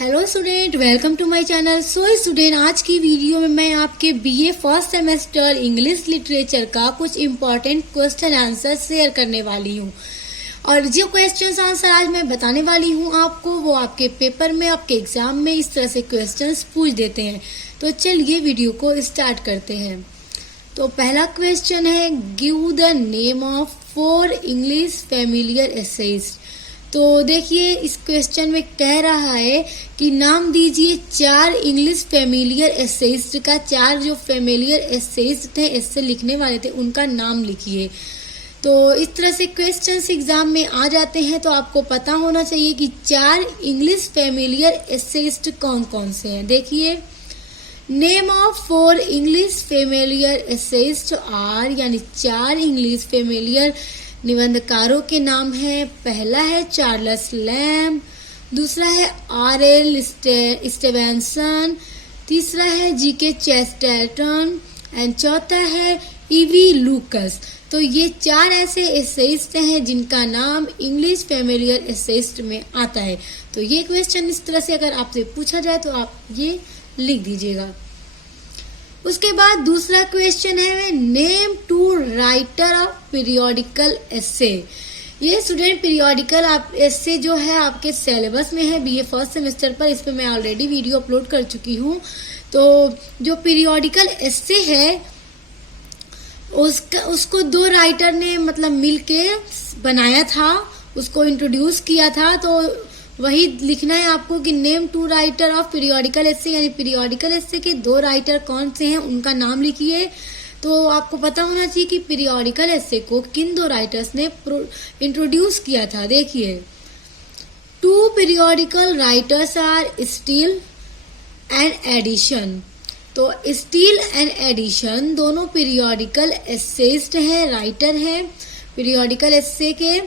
Hello student, welcome to my channel. So student, आज की video में मैं आपके BA first semester English literature का कुछ इम्पोर्टेंट क्वेश्चन आंसर शेयर करने वाली हूँ। और जो क्वेश्चंस आंसर आज मैं बताने वाली हूँ आपको, वो आपके पेपर में, आपके एग्जाम में इस तरह से क्वेश्चंस पूछ देते हैं। तो चलिए वीडियो को स्टार्ट करते हैं। तो पहला क्वेश्चन है, give the name of 4 English familiar essays. तो देखिए, इस क्वेश्चन में कह रहा है कि नाम दीजिए 4 इंग्लिश फैमिलियर एसेइस्ट का। 4 जो फैमिलियर एसेइस्ट थे, एसे लिखने वाले थे, उनका नाम लिखिए। तो इस तरह से क्वेश्चंस एग्जाम में आ जाते हैं। तो आपको पता होना चाहिए कि 4 इंग्लिश फैमिलियर एसेइस्ट कौन कौन से हैं। देखिए, name of 4 English familiar essayist are, यानी 4 इंग्लिश फैमिलियर निबंधकारों के नाम है। पहला है चार्ल्स लैम्ब, दूसरा है R.L. स्टीवेंसन, तीसरा है G.K. चेस्टरटन एंड चौथा है E.V. लूकस। तो ये 4 ऐसे एसेइस्ट हैं जिनका नाम इंग्लिश फैमिलियर एसेइस्ट में आता है। तो ये क्वेश्चन इस तरह से अगर आपसे पूछा जाए तो आप ये लिख दीजिएगा। उसके बाद दूसरा क्वेश्चन है, नेम 2 राइटर ऑफ पीरियोडिकल एसे। ये स्टूडेंट पीरियोडिकल एसे जो है आपके सिलेबस में है बीए फर्स्ट सेमेस्टर पर। इस पे मैं ऑलरेडी वीडियो अपलोड कर चुकी हूँ। तो जो पीरियोडिकल एसे है उसको 2 राइटर ने मतलब मिलके बनाया था, उसको इंट्रोड्यूस किया था। तो वही लिखना है आपको कि नेम 2 राइटर ऑफ पीरियोडिकल एसे, यानी पीरियोडिकल एसे के 2 राइटर कौन से हैं, उनका नाम लिखिए। तो आपको पता होना चाहिए कि पीरियोडिकल एसे को किन 2 राइटर्स ने इंट्रोड्यूस किया था। देखिए, 2 periodical writers are Steele and Addison. तो स्टील एंड एडिशन दोनों पीरियोडिकल एसेइस्ट हैं, राइटर हैं पीरियोडिकल एसे के।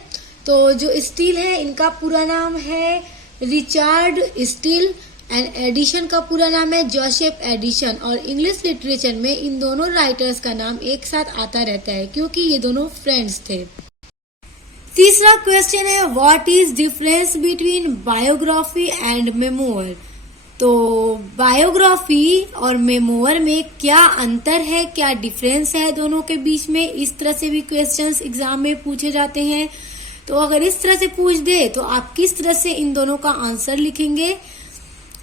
तो जो स्टील है, इनका पूरा नाम है रिचर्ड स्टील एंड एडिशन का पूरा नाम है जोसेफ एडिशन। और इंग्लिश लिटरेचर में इन दोनों राइटर्स का नाम एक साथ आता रहता है क्योंकि ये दोनों फ्रेंड्स थे। तीसरा क्वेश्चन है, what is difference between biography and memoir. तो बायोग्राफी और मेमोयर में क्या अंतर है, क्या डिफरेंस है दोनों के बीच में, इस तरह से भी क्वेश्चंस एग्जाम में पूछे जाते हैं। तो अगर इस तरह से पूछ दे तो आप किस तरह से इन दोनों का आंसर लिखेंगे,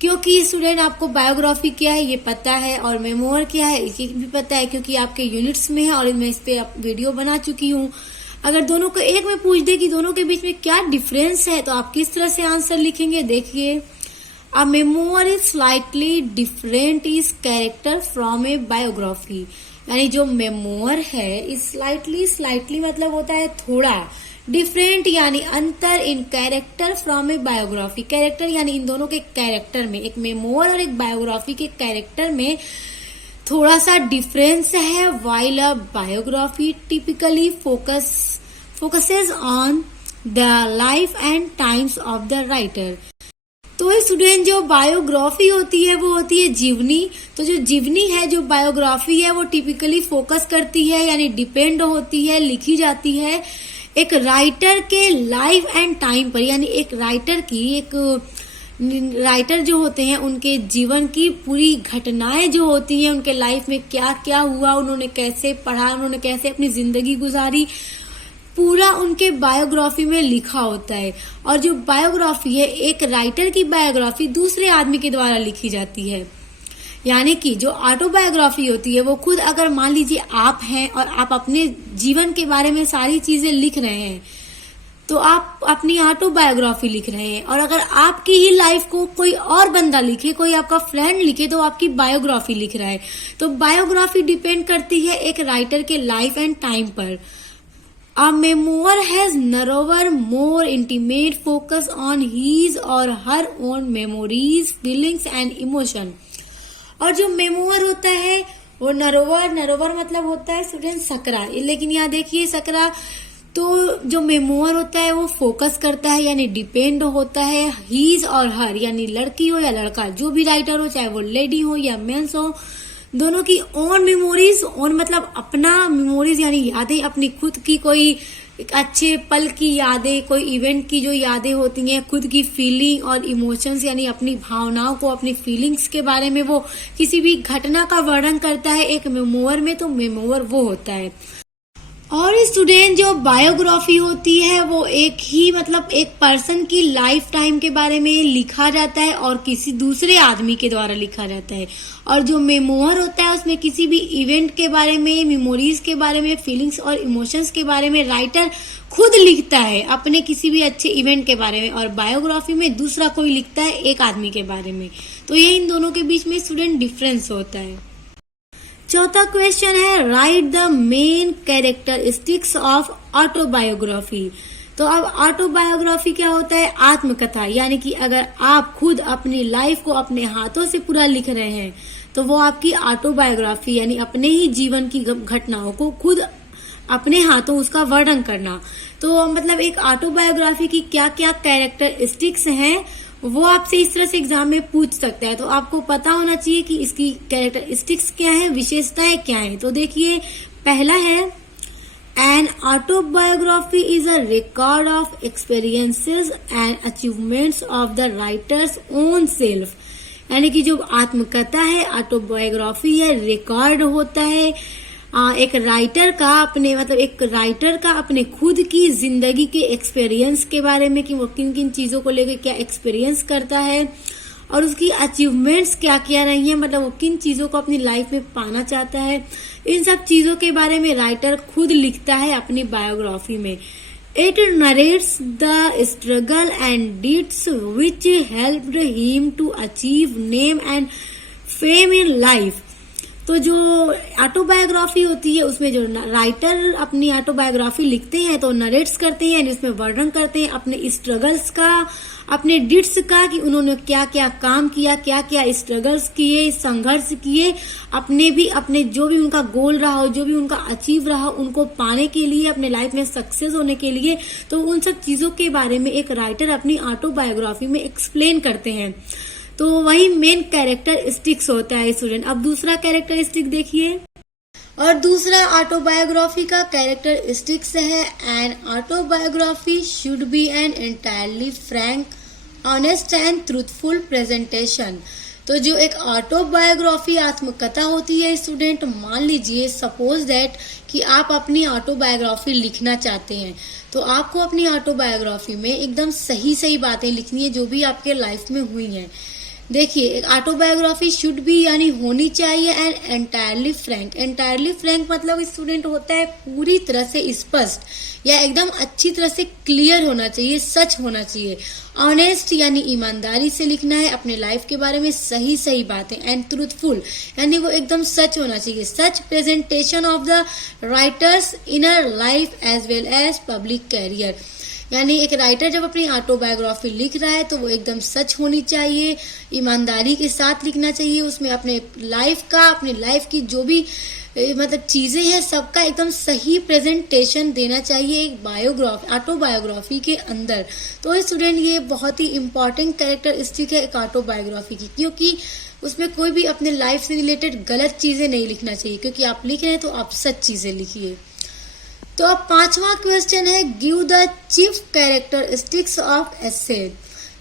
क्योंकि स्टूडेंट आपको बायोग्राफी क्या है ये पता है और मेमोयर क्या है ये भी पता है, क्योंकि आपके यूनिट्स में है और मैं इस पे वीडियो बना चुकी हूँ। अगर दोनों को एक में पूछ दे कि दोनों के बीच में क्या डिफरेंस है, तो आप किस तरह से आंसर लिखेंगे। देखिए, अ memoir is slightly different is character from A biography. यानी जो मेमोयर है इज स्लाइटली मतलब होता है थोड़ा, डिफरेंट यानी अंतर, इन character from A biography. Character यानी इन दोनों के कैरेक्टर में, एक मेमोयर और एक बायोग्राफी के कैरेक्टर में थोड़ा सा डिफरेंस है। While a biography typically focuses on the life and times of the writer. तो स्टूडेंट, जो बायोग्राफी होती है वो होती है जीवनी। तो जो जीवनी है, जो बायोग्राफी है, वो टिपिकली फोकस करती है यानी डिपेंड होती है, लिखी जाती है एक राइटर के लाइफ एंड टाइम पर। यानी एक राइटर जो होते हैं उनके जीवन की पूरी घटनाएं जो होती हैं, उनके लाइफ में क्या क्या हुआ, उन्होंने कैसे पढ़ा, उन्होंने कैसे अपनी जिंदगी गुजारी, पूरा उनके बायोग्राफी में लिखा होता है। और जो बायोग्राफी है, एक राइटर की बायोग्राफी दूसरे आदमी के द्वारा लिखी जाती है। यानी कि जो ऑटोबायोग्राफी होती है वो खुद, अगर मान लीजिए आप हैं और आप अपने जीवन के बारे में सारी चीजें लिख रहे हैं, तो आप अपनी ऑटोबायोग्राफी लिख रहे हैं। और अगर आपकी ही लाइफ को कोई और बंदा लिखे, कोई आपका फ्रेंड लिखे, तो आपकी बायोग्राफी लिख रहा है। तो बायोग्राफी डिपेंड करती है एक राइटर के लाइफ एंड टाइम पर। A memoir has narrower, more intimate focus on his or her own memories, feelings and emotion। और जो मेमोयर होता है वो नरोवर मतलब होता है स्टूडेंट सकरा। लेकिन यहाँ देखिए सकरा, तो जो मेमोयर होता है वो फोकस करता है यानी डिपेंड होता है हीज और हर, यानी लड़की हो या लड़का, जो भी राइटर हो, चाहे वो लेडी हो या मेंस हो, दोनों की ओन मेमोरीज। ओन मतलब अपना, मेमोरीज यानी यादें, अपनी खुद की कोई एक अच्छे पल की यादें, कोई इवेंट की जो यादें होती हैं, खुद की फीलिंग और इमोशंस यानी अपनी भावनाओं को, अपनी फीलिंग्स के बारे में वो किसी भी घटना का वर्णन करता है एक मेमोर में, तो मेमोर वो होता है। और स्टूडेंट जो बायोग्राफी होती है वो एक ही मतलब एक पर्सन की लाइफ टाइम के बारे में लिखा जाता है और किसी दूसरे आदमी के द्वारा लिखा जाता है। और जो मेमोर होता है उसमें किसी भी इवेंट के बारे में, मेमोरीज के बारे में, फीलिंग्स और इमोशंस के बारे में राइटर खुद लिखता है अपने किसी भी अच्छे इवेंट के बारे में, और बायोग्राफी में दूसरा कोई लिखता है एक आदमी के बारे में। तो ये इन दोनों के बीच में स्टूडेंट डिफरेंस होता है। चौथा क्वेश्चन है right the main characteristics of autobiography. तो अब ऑटोबायोग्राफी क्या होता है? आत्मकथा, यानी कि अगर आप खुद अपनी लाइफ को अपने हाथों से पूरा लिख रहे हैं तो वो आपकी ऑटोबायोग्राफी, यानी अपने ही जीवन की घटनाओं को खुद अपने हाथों उसका वर्णन करना। तो मतलब एक ऑटोबायोग्राफी की क्या क्या कैरेक्टरिस्टिक्स हैं वो आपसे इस तरह से एग्जाम में पूछ सकता है, तो आपको पता होना चाहिए कि इसकी कैरेक्टरिस्टिक्स क्या है, विशेषताएं क्या है। तो देखिए, पहला है an autobiography is a record of experiences and achievements of the writers own self, यानी कि जो आत्मकथा है, ऑटोबायोग्राफी है, रिकॉर्ड होता है एक राइटर का अपने खुद की जिंदगी के एक्सपीरियंस के बारे में कि वो किन किन चीजों को लेकर क्या एक्सपीरियंस करता है और उसकी अचीवमेंट्स क्या क्या रही है, मतलब वो किन चीजों को अपनी लाइफ में पाना चाहता है। इन सब चीजों के बारे में राइटर खुद लिखता है अपनी बायोग्राफी में। It narrates the struggle and deeds which helped him to achieve name and fame in life. तो जो ऑटोबायोग्राफी होती है उसमें जो राइटर अपनी ऑटोबायोग्राफी लिखते हैं तो नरेट्स करते हैं, यानी उसमें वर्णन करते हैं अपने स्ट्रगल्स का, अपने डिट्स का, कि उन्होंने क्या क्या काम किया, क्या क्या स्ट्रगल्स किए, संघर्ष किए, अपने जो भी उनका गोल रहा हो, जो भी उनका अचीव रहा हो, उनको पाने के लिए, अपने लाइफ में सक्सेस होने के लिए। तो उन सब चीजों के बारे में एक राइटर अपनी ऑटोबायोग्राफी में एक्सप्लेन करते हैं। तो वही मेन कैरेक्टरिस्टिक्स होता है स्टूडेंट। अब दूसरा कैरेक्टरिस्टिक देखिए, और दूसरा ऑटोबायोग्राफी का कैरेक्टरिस्टिक्स है an autobiography should be an entirely Frank, honest and truthful presentation. तो जो एक ऑटोबायोग्राफी आत्मकथा होती है स्टूडेंट, मान लीजिए सपोज दैट कि आप अपनी ऑटोबायोग्राफी लिखना चाहते हैं, तो आपको अपनी ऑटोबायोग्राफी में एकदम सही सही बातें लिखनी है जो भी आपके लाइफ में हुई हैं। देखिए, एक ऑटोबायोग्राफी शुड बी यानी होनी चाहिए and entirely Frank. Entirely Frank मतलब स्टूडेंट होता है पूरी तरह से स्पष्ट या एकदम अच्छी तरह से क्लियर होना चाहिए, सच होना चाहिए। ऑनेस्ट यानी ईमानदारी से लिखना है अपने लाइफ के बारे में सही सही बातें, एंड ट्रूथफुल यानी वो एकदम सच होना चाहिए। सच presentation of the writer's inner life as well as public career, यानी एक राइटर जब अपनी ऑटोबायोग्राफी लिख रहा है तो वो एकदम सच होनी चाहिए, ईमानदारी के साथ लिखना चाहिए। उसमें अपने लाइफ की जो भी मतलब चीजें हैं सबका एकदम सही प्रेजेंटेशन देना चाहिए एक ऑटोबायोग्राफी के अंदर। तो स्टूडेंट ये बहुत ही इंपॉर्टेंट कैरेक्टरिस्टिक है एक ऑटोबायोग्राफी की, क्योंकि उसमें कोई भी अपने लाइफ से रिलेटेड गलत चीजें नहीं लिखना चाहिए, क्योंकि आप लिख रहे हैं तो आप सच चीजें लिखिए। तो अब पांचवा क्वेश्चन है give the chief characteristics of essay.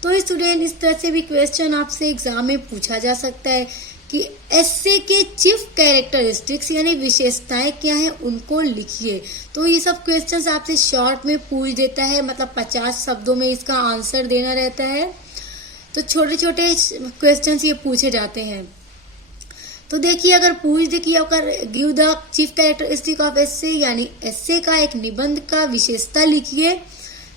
तो स्टूडेंट इस तरह से भी क्वेश्चन आपसे एग्जाम में पूछा जा सकता है कि एसे के चीफ कैरेक्टरिस्टिक्स यानी विशेषताएं क्या हैं उनको लिखिए। तो ये सब क्वेश्चंस आपसे शॉर्ट में पूछ देता है, मतलब 50 शब्दों में इसका आंसर देना रहता है। तो छोटे छोटे क्वेश्चंस ये पूछे जाते हैं। तो देखिए, अगर पूछ दे कि अगर give the chief characteristic of essay यानी एसे का एक निबंध का विशेषता लिखिए।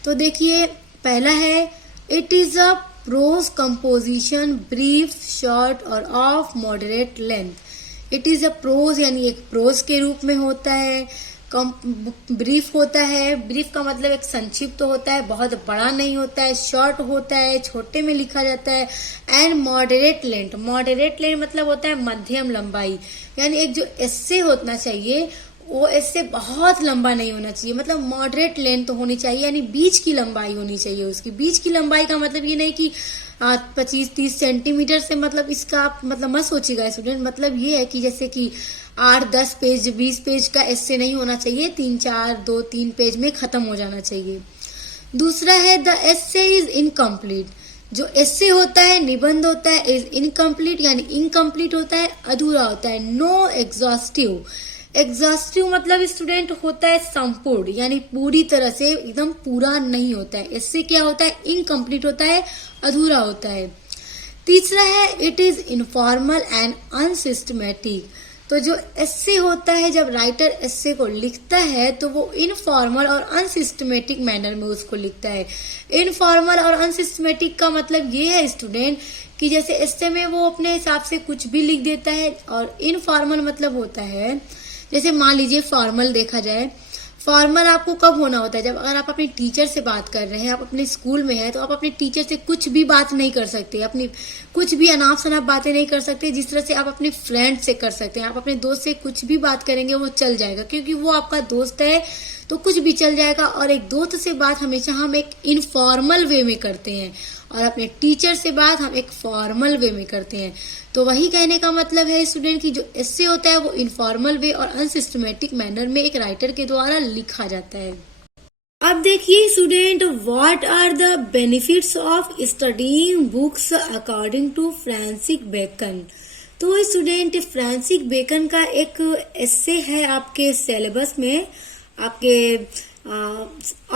तो देखिए, पहला है it is a prose composition, brief, short और of moderate length. It is a prose यानी एक प्रोज के रूप में होता है, ब्रीफ होता है, ब्रीफ का मतलब एक संक्षिप्त होता है, बहुत बड़ा नहीं होता है, शॉर्ट होता है, छोटे में लिखा जाता है, and moderate length. Moderate length मतलब होता है मध्यम लंबाई, यानी एक जो एस्से होना चाहिए वो एस्से बहुत लंबा नहीं होना चाहिए, मतलब मॉडरेट लेंथ तो होनी चाहिए, यानी बीच की लंबाई होनी चाहिए उसकी। बीच की लंबाई का मतलब ये नहीं कि 25-30 सेंटीमीटर से, मतलब इसका आप मतलब मत सोचिएगा स्टूडेंट। मतलब ये है कि जैसे कि 8-10 पेज 20 पेज का एस्से नहीं होना चाहिए, 3-4 2-3 पेज में खत्म हो जाना चाहिए। दूसरा है द एस्से इज इनकम्प्लीट। जो एस्से होता है, निबंध होता है, इज इनकम्प्लीट यानी इनकम्प्लीट होता है, अधूरा होता है। No exhaustive. एग्जॉस्टिव मतलब स्टूडेंट होता है संपूर्ण, यानी पूरी तरह से एकदम पूरा नहीं होता है। एस्से क्या होता है, इनकम्प्लीट होता है, अधूरा होता है। तीसरा है it is informal and unsystematic. तो जो एस्से होता है, जब राइटर एस्से को लिखता है तो वो इनफॉर्मल और अनसिस्टमेटिक मैनर में उसको लिखता है। इनफॉर्मल और अनसिस्टमेटिक का मतलब ये है स्टूडेंट कि जैसे एस्से में वो अपने हिसाब से कुछ भी लिख देता है, और इनफॉर्मल मतलब होता है, जैसे मान लीजिए फॉर्मल देखा जाए, फॉर्मल आपको कब होना होता है, जब अगर आप अपने टीचर से बात कर रहे हैं, आप अपने स्कूल में हैं, तो आप अपने टीचर से कुछ भी बात नहीं कर सकते, अपनी कुछ भी अनाप शनाप बातें नहीं कर सकते, जिस तरह से आप अपने फ्रेंड से कर सकते हैं। आप अपने दोस्त से कुछ भी बात करेंगे वो चल जाएगा, क्योंकि वो आपका दोस्त है, तो कुछ भी चल जाएगा। और एक दोस्त से बात हमेशा हम एक इनफॉर्मल वे में करते हैं, और अपने टीचर से बात हम एक फॉर्मल वे में करते हैं। तो वही कहने का मतलब है स्टूडेंट कि जो एस्से होता है वो इनफॉर्मल वे और अनसिस्टमेटिक मैनर में एक राइटर के द्वारा लिखा जाता है। अब देखिए student, what are the benefits of studying books according to Francis Bacon. तो स्टूडेंट, फ्रांसिस बेकन का एक एस्से है आपके सिलेबस में, आपके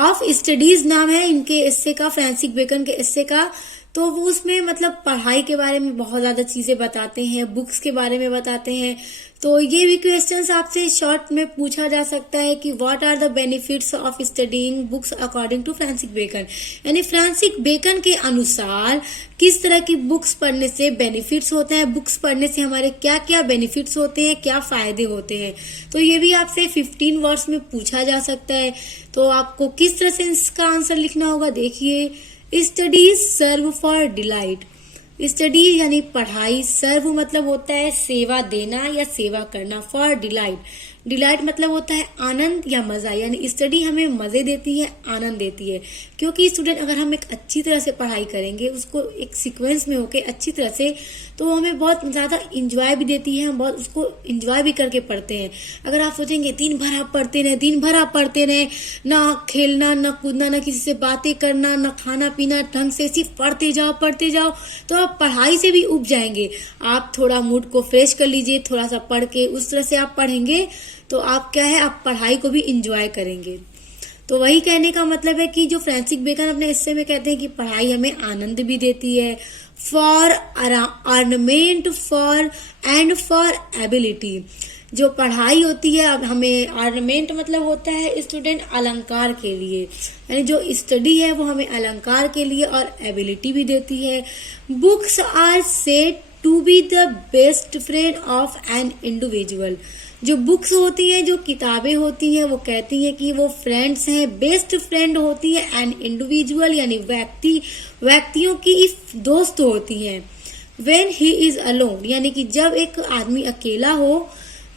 ऑफ स्टडीज नाम है इनके एस्से का, फ्रांसिस बेकन के एस्से का। तो वो उसमें मतलब पढ़ाई के बारे में बहुत ज्यादा चीजें बताते हैं, बुक्स के बारे में बताते हैं। तो ये भी क्वेश्चंस आपसे शॉर्ट में पूछा जा सकता है कि what are the benefits of studying books according to Francis Bacon, यानी फ्रांसिस बेकन के अनुसार किस तरह की बुक्स पढ़ने से बेनिफिट्स होते हैं, बुक्स पढ़ने से हमारे क्या क्या बेनिफिट्स होते हैं, क्या फायदे होते हैं। तो ये भी आपसे 15 वर्ड्स में पूछा जा सकता है। तो आपको किस तरह से इसका आंसर लिखना होगा, देखिए, studies serve for delight. Studies यानी पढ़ाई, सर्व मतलब होता है सेवा देना या सेवा करना, फॉर डिलाइट। डिलाइट मतलब होता है आनंद या मजा, यानी स्टडी हमें मजे देती है, आनंद देती है। क्योंकि स्टूडेंट अगर हम एक अच्छी तरह से पढ़ाई करेंगे, उसको एक सीक्वेंस में होके अच्छी तरह से, तो हमें बहुत ज्यादा इंजॉय भी देती है, हम बहुत उसको इंजॉय भी करके पढ़ते हैं। अगर आप सोचेंगे दिन भर आप पढ़ते रहे, दिन भर आप पढ़ते रहे, ना खेलना, ना कूदना, ना किसी से बातें करना, ना खाना पीना ढंग से, सिर्फ पढ़ते जाओ, तो आप पढ़ाई से भी उब जाएंगे। आप थोड़ा मूड को फ्रेश कर लीजिए, थोड़ा सा पढ़ के उस तरह से आप पढ़ेंगे तो आप क्या है, आप पढ़ाई को भी इंजॉय करेंगे। तो वही कहने का मतलब है कि जो फ्रांसिस बेकन अपने हिस्से में कहते हैं कि पढ़ाई हमें आनंद भी देती है, for ornament, for and for ability. जो पढ़ाई होती है, अब हमें अर्नमेंट मतलब होता है स्टूडेंट अलंकार के लिए, यानी जो स्टडी है वो हमें अलंकार के लिए और एबिलिटी भी देती है। Books are said to be the best friend of an individual. जो बुक्स होती हैं, जो किताबें होती हैं, वो कहती हैं कि वो फ्रेंड्स हैं, बेस्ट फ्रेंड होती है एन इंडिविजुअल यानी व्यक्तियों की दोस्त होती हैं। व्हेन ही इज अलोन यानी कि जब एक आदमी अकेला हो,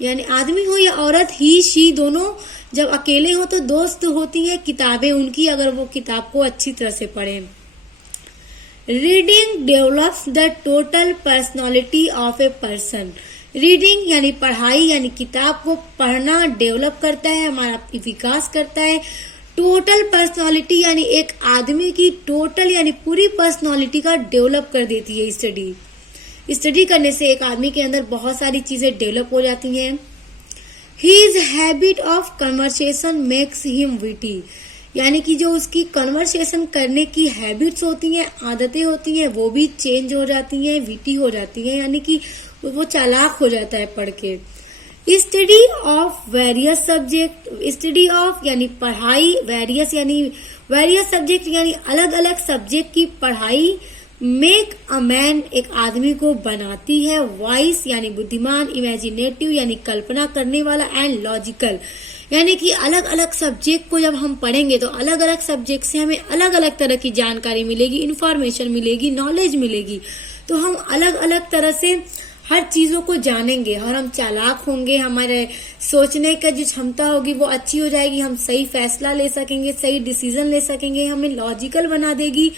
यानी आदमी हो या औरत, ही शी दोनों जब अकेले हो तो दोस्त होती है किताबें उनकी, अगर वो किताब को अच्छी तरह से पढ़ें। Reading develops the total personality of a person. Reading यानी पढ़ाई, यानी किताब को पढ़ना डेवलप करता है, हमारा विकास करता है। टोटल पर्सनालिटी यानी एक आदमी की टोटल यानी पूरी पर्सनालिटी का डेवलप कर देती है स्टडी। स्टडी करने से एक आदमी के अंदर बहुत सारी चीजें डेवलप हो जाती हैं। His habit of conversation makes him witty, यानी कि जो उसकी कन्वर्सेशन करने की हैबिट्स होती हैं, आदतें होती हैं, वो भी चेंज हो जाती हैं, विटी हो जाती हैं, यानी कि वो चालाक हो जाता है पढ़ के। Study of various subject, study of यानी पढ़ाई, वेरियस सब्जेक्ट यानी अलग अलग सब्जेक्ट की पढ़ाई। मेक अ मैन एक आदमी को बनाती है। वाइस यानी बुद्धिमान, इमेजिनेटिव यानी कल्पना करने वाला, एंड लॉजिकल यानी कि अलग अलग सब्जेक्ट को जब हम पढ़ेंगे तो अलग अलग सब्जेक्ट से हमें अलग अलग तरह की जानकारी मिलेगी, इंफॉर्मेशन मिलेगी, नॉलेज मिलेगी। तो हम अलग अलग तरह से हर चीजों को जानेंगे और हम चालाक होंगे, हमारे सोचने का जो क्षमता होगी वो अच्छी हो जाएगी, हम सही फैसला ले सकेंगे, सही डिसीजन ले सकेंगे, हमें लॉजिकल बना देगी।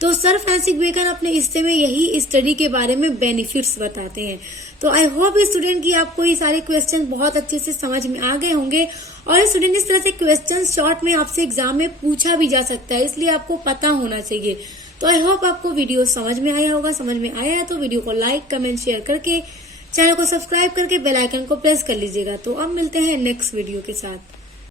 तो सर फ्रांसिस बेकन अपने हिस्से में यही स्टडी के बारे में बेनिफिट्स बताते हैं। तो आई होप स्टूडेंट की आपको ये सारे क्वेश्चन बहुत अच्छे से समझ में आ गए होंगे। और स्टूडेंट इस तरह से क्वेश्चन शॉर्ट में आपसे एग्जाम में पूछा भी जा सकता है, इसलिए आपको पता होना चाहिए। तो आई होप आपको वीडियो समझ में आया होगा। समझ में आया है तो वीडियो को लाइक, कमेंट, शेयर करके चैनल को सब्सक्राइब करके बेल आइकन को प्रेस कर लीजिएगा। तो अब मिलते हैं नेक्स्ट वीडियो के साथ।